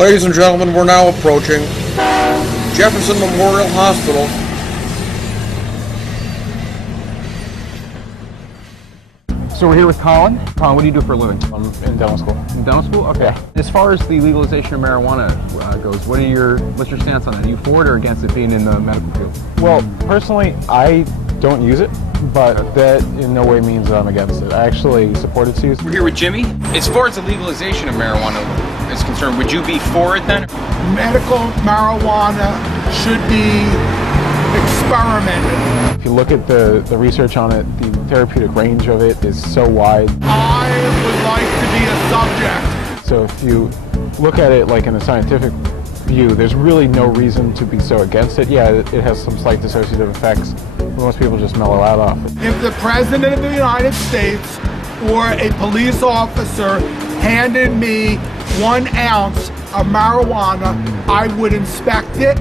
Ladies and gentlemen, we're now approaching Jefferson Memorial Hospital. So we're here with Colin. Colin, what do you do for a living? I'm in dental school. In dental school? Okay. Yeah. As far as the legalization of marijuana goes, what's your stance on that? Are you for it or against it being in the medical field? Well, personally, I don't use it, but that in no way means that I'm against it. I actually support its use. We're here with Jimmy. As far as the legalization of marijuana is concerned, would you be for it then? Medical marijuana should be experimented. If you look at the research on it, the therapeutic range of it is so wide. I would like to be a subject. So if you look at it like in a scientific view, there's really no reason to be so against it. Yeah, it has some slight dissociative effects, but most people just mellow out off it. If the President of the United States or a police officer handed me 1 ounce of marijuana, I would inspect it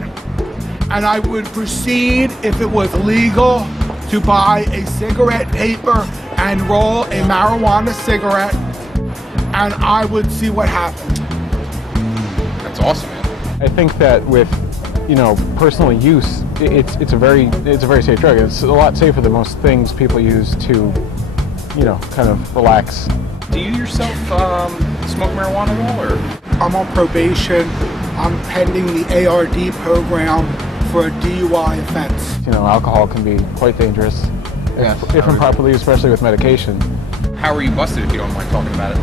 and I would proceed, if it was legal, to buy a cigarette paper and roll a marijuana cigarette, and I would see what happened. That's awesome, man. I think that with, personal use, it's a very safe drug. It's a lot safer than most things people use to, kind of relax. Do you yourself smoke marijuana at all, or? I'm on probation. I'm pending the ARD program for a DUI offense. Alcohol can be quite dangerous if improperly, especially with medication. How were you busted, if you don't mind talking about it?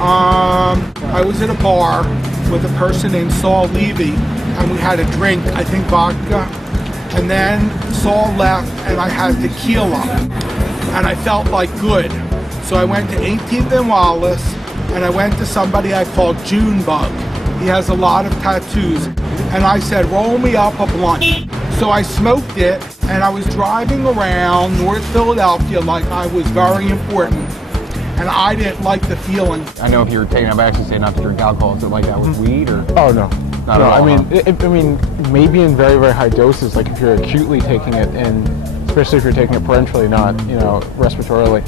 I was at a bar with a person named Saul Levy, and we had a drink, I think vodka, and then Saul left and I had tequila, and I felt like good. So I went to 18th and Wallace, and I went to somebody I called Junebug. He has a lot of tattoos. And I said, roll me up a blunt. So I smoked it, and I was driving around North Philadelphia like I was very important. And I didn't like the feeling. I know if you were taking, I've actually said not to drink alcohol. Is it like that with weed or? Oh, no. Not at all, I mean, maybe in very, very high doses, like if you're acutely taking it, and especially if you're taking it parenterally, not, respiratorily.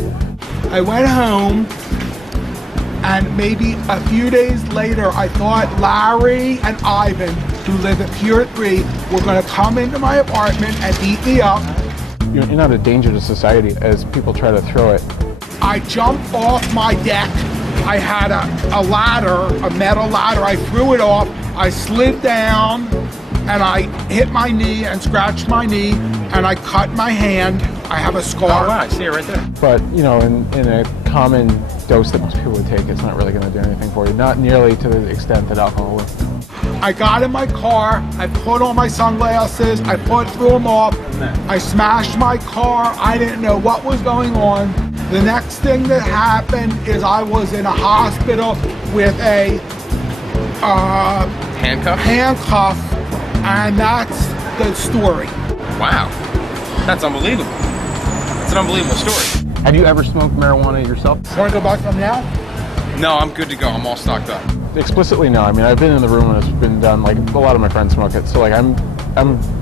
I went home, and maybe a few days later, I thought Larry and Ivan, who live at Pier 3, were going to come into my apartment and beat me up. You're not a danger to society as people try to throw it. I jumped off my deck. I had a ladder, a metal ladder. I threw it off. I slid down, and I hit my knee and scratched my knee, and I cut my hand. I have a scar. Oh, wow, I see it right there. But, in a common dose that most people would take, it's not really going to do anything for you. Not nearly to the extent that alcohol will. I got in my car, I put on my sunglasses, I threw them off, I smashed my car, I didn't know what was going on. The next thing that happened is I was in a hospital with a handcuff, and that's the story. Wow, that's unbelievable. It's an unbelievable story. Have you ever smoked marijuana yourself? Want to go buy some now? No, I'm good to go. I'm all stocked up. Explicitly, no. I mean, I've been in the room when it's been done. Like, a lot of my friends smoke it, so I'm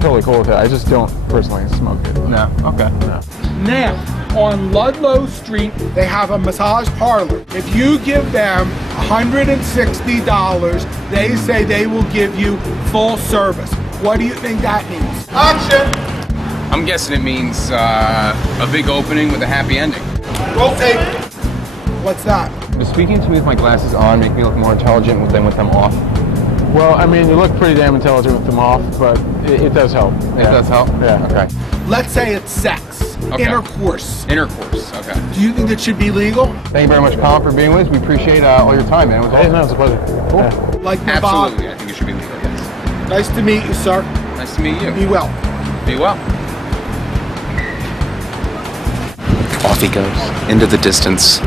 totally cool with it. I just don't personally smoke it. No. Okay. No. Now, on Ludlow Street, they have a massage parlor. If you give them $160, they say they will give you full service. What do you think that means? Action! I'm guessing it means a big opening with a happy ending. Roll tape. What's that? Does speaking to me with my glasses on make me look more intelligent than with them off? Well, I mean, you look pretty damn intelligent with them off, but it does help. It does help? Yeah. Okay. Let's say it's sex. Okay. Intercourse. Intercourse, okay. Do you think it should be legal? Thank you very much, Colin, for being with us. We appreciate all your time, man. It was Hey, awesome. no, it's a pleasure. Cool. Yeah. Like the Bob. Absolutely, I think it should be legal, yes. Nice to meet you, sir. Nice to meet you. Be well. Be well. Off he goes, into the distance,